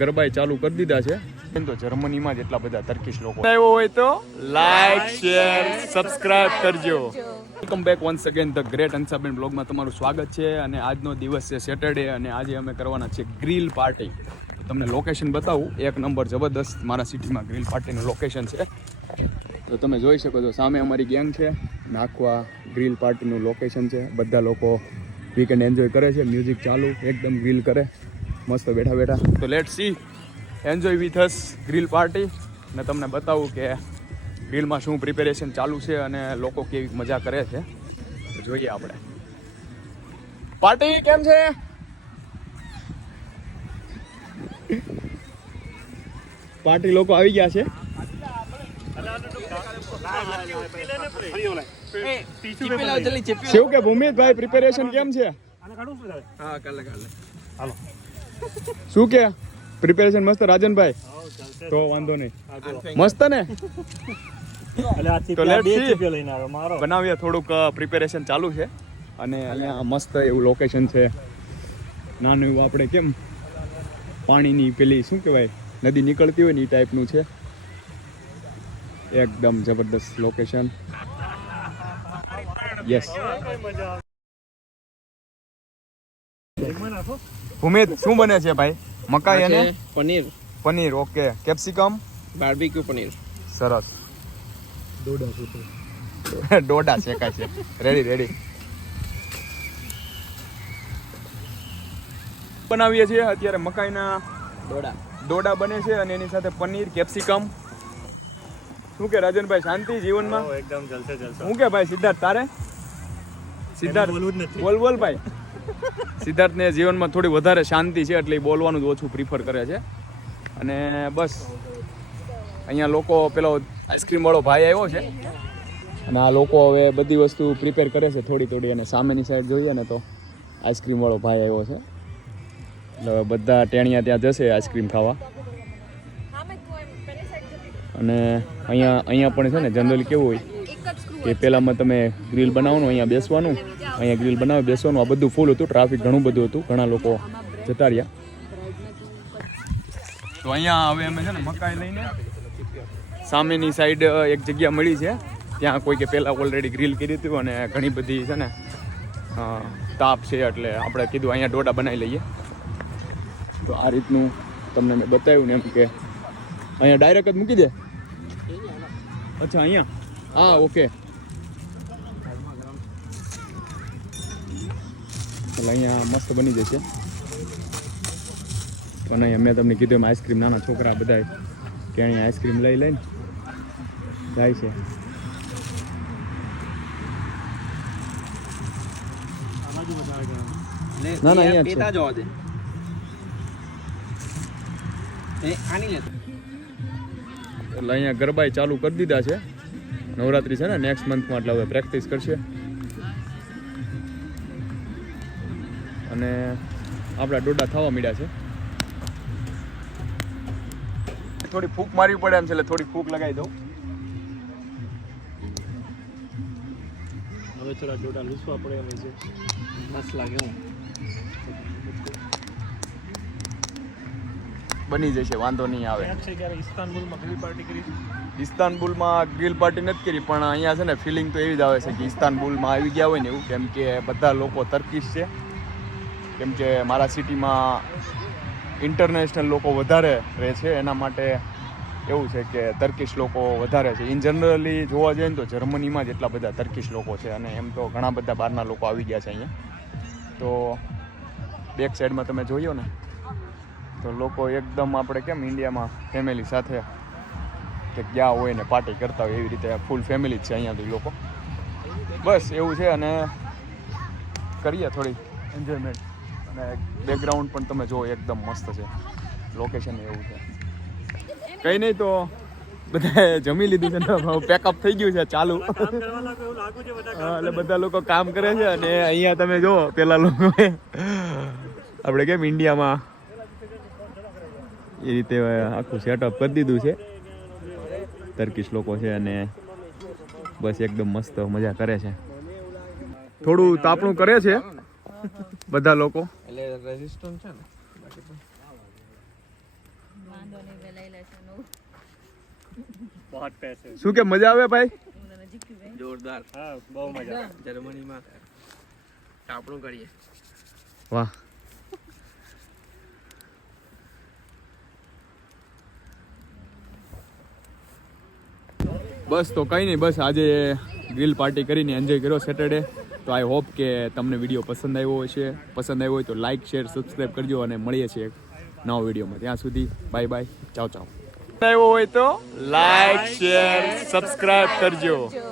ગરબાઈ ચાલુ કરી દીધા છે. તો જર્મનીમાં જ એટલા બધા ટર્કીશ લોકો આવ્યો હોય તો લાઈક શેર સબસ્ક્રાઇબ કરજો. Welcome back once again the great Ansaben બ્લોગમાં તમારું સ્વાગત છે. અને આજનો દિવસ છે સેટરડે અને આજે અમે કરવાના છે ગ્રીલ પાર્ટી. તમને લોકેશન બતાવું, એક નંબર જબરદસ્ત મારા સિટીમાં ગ્રીલ પાર્ટીનું લોકેશન છે. તો તમે જોઈ શકો છો સામે અમારી ગેંગ છે. નાખવા ગ્રીલ પાર્ટીનું લોકેશન છે. બધા લોકો વીકેન્ડ એન્જોય કરે છે, મ્યુઝિક ચાલુ, એકદમ ગ્રીલ કરે મસ્ત બેઠા બેઠા. તો let's see, enjoy with us grill party. અને તમને બતાવું કે ગ્રીલમાં શું પ્રિપેરેશન ચાલુ છે અને લોકો કેવી મજા કરે છે. તો જોઈએ આપણે. પાર્ટી કેમ છે? પાર્ટી લોકો આવી ગયા છે. શિવ કે ભૂમિતભાઈ પ્રિપેરેશન કેમ છે? શું કે પ્રિપેરેશન મસ્ત રાજનભાઈ? તો વાંધો નહીં, મસ્ત ને? તો લેટ્સ સી, બનાવીએ. થોડુંક પ્રિપેરેશન ચાલુ છે અને અહીંયા મસ્ત એવું લોકેશન છે. નાનું એવું આપણે કેમ પાણીની પેલી શું કહેવાય નદી નીકળતી હોય ને એ ટાઈપનું છે. એકદમ જબરદસ્ત લોકેશન. યસ. ભૂમિત શું બને છે ભાઈ? મકાઈ અને paneer. Paneer, okay. Capsicum, barbecue paneer. સરસ. ડોડા શેકાય છે. Ready ready. બનાવીએ છીએ અત્યારે મકાઈના દોડા બને છે અને એની સાથે પનીર, કેપ્સિકમ. શું કે રાજનભાઈ, શાંતિ જીવનમાં? એકદમ જલસે જલસે. શું કે ભાઈ સિદ્ધાર્થ તારે? સિદ્ધાર્થ બોલ ભાઈ. સિદ્ધાર્થને જીવનમાં થોડી વધારે શાંતિ છે એટલે બોલવાનું જ ઓછું પ્રિફર કરે છે. અને બસ અહીંયા લોકો પેલો આઈસ્ક્રીમ વાળો ભાઈ આવ્યો છે અને આ લોકો હવે બધી વસ્તુ પ્રિપેર કરે છે થોડી થોડી. અને સામેની સાઈડ જોઈએ ને તો આઈસ્ક્રીમ વાળો ભાઈ આવ્યો છે એટલે બધા ટેણિયા ત્યાં જશે આઈસ્ક્રીમ ખાવા. અને અહીંયા પણ છે ને જનરલી કેવું હોય કે પહેલાંમાં તમે ગ્રીલ બનાવવાનું, અહીંયા બેસવાનું, અહીંયા ગ્રીલ બનાવી બેસવાનું. આ બધું ફૂલ હતું, ટ્રાફિક ઘણું બધું હતું, ઘણા લોકો જતા રહ્યા. તો અહીંયા હવે અમે છે ને મકાઈ લઈને સામેની સાઈડ એક જગ્યા મળી છે. ત્યાં કોઈ કે પહેલાં ઓલરેડી ગ્રીલ કરી હતી અને ઘણી બધી છે ને તાપ છે એટલે આપણે કીધું અહીંયા ડોડા બનાવી લઈએ. તો આ રીતનું તમને મેં બતાવ્યું ને એમ કે અહીંયા ડાયરેક્ટ જ મૂકી દે. અચ્છા અહીંયા, હા ઓકે. એટલે અહીંયા મસ્ત બની જશે. અને અહીંયા મેં તમને કીધું એમ આઈસ્ક્રીમ, નાના છોકરા બધા કે અહીંયા આઈસ્ક્રીમ લઈ લઈને જાય છે. ના ના અહીંયા એટલે અહીંયા ગરબાઈ ચાલુ કરી દીધા છે. નવરાત્રી છે ને નેક્સ્ટ મંથમાં, એટલે હવે પ્રેક્ટિસ કરશે. અને આપણા ડોડા થવા માંડ્યા છે. થોડી ફૂંક મારવી પડે એમ છે એટલે થોડી ફૂંક લગાવી દઉં. હવે થોડા ડોડા લૂસવા પડે એમ છે. મસ્ત લાગે. હું બની જશે, વાંધો નહીં આવે. ઇસ્તાનબુલમાં ગ્રીલ પાર્ટી કરી? ઇસ્તાનબુલમાં ગ્રીલ પાર્ટી નથી કરી, પણ અહીંયા છે ને ફિલિંગ તો એવી જ આવે છે કે ઇસ્તાનબુલમાં આવી ગયા હોય ને એવું. કેમ કે બધા લોકો ટર્કીશ છે. કેમ કે મારા સિટીમાં ઇન્ટરનેશનલ લોકો વધારે રહે છે, એના માટે એવું છે કે ટર્કીશ લોકો વધારે છે. ઇન જનરલી જોવા જઈએ ને તો જર્મનીમાં જ એટલા બધા ટર્કીશ લોકો છે. અને એમ તો ઘણા બધા બહારના લોકો આવી ગયા છે અહીંયા. તો બેક સાઈડમાં તમે જોયો ને તો લોકો એકદમ આપણે કેમ ઇન્ડિયામાં ફેમિલી સાથે કે ગયા હોય ને પાર્ટી કરતા હોય એવી રીતે ફૂલ ફેમિલી જ છે અહીંયા તો લોકો. બસ એવું છે અને કરીએ થોડી એન્જોયમેન્ટ. અને બેકગ્રાઉન્ડ પણ તમે જુઓ એકદમ મસ્ત છે, લોકેશન એવું છે. કંઈ નહીં, તો બધાએ જમી લીધું છે ને પેકઅપ થઈ ગયું છે ચાલુ. એટલે બધા લોકો કામ કરે છે. અને અહીંયા તમે જુઓ પેલા લોકો આપણે કેમ ઇન્ડિયામાં એ રીતે આખું સેટઅપ કરી દીધું છે. ટર્કીશ લોકો છે અને બસ એકદમ મસ્ત મજા કરે છે. થોડું તાપણું કરે છે બધા લોકો, એટલે રેઝિસ્ટન્ટ છે ને. બાકી તો વાંધો નહીં મેં લઈ લેશે નવું બહુ પૈસે શું કે મજા આવે ભાઈ? હું તને જીક્યું ભાઈ જોરદાર. હા બહુ મજા જર્મનીમાં આપણું કરીએ. વાહ. બસ તો કંઈ નહીં, બસ આજે ગ્રીલ પાર્ટી કરીને એન્જોય કર્યો સેટરડે. તો આઈ હોપ કે તમને વિડીયો પસંદ આવ્યો હશે. પસંદ આવ્યો હોય તો લાઇક શેર સબસ્ક્રાઈબ કરજો અને મળીએ છીએ એક નવા વિડીયોમાં. ત્યાં સુધી બાય બાય, ચાવ ચાવ. આવ્યો હોય તો લાઇક શેર સબસ્ક્રાઈબ કરજો. જો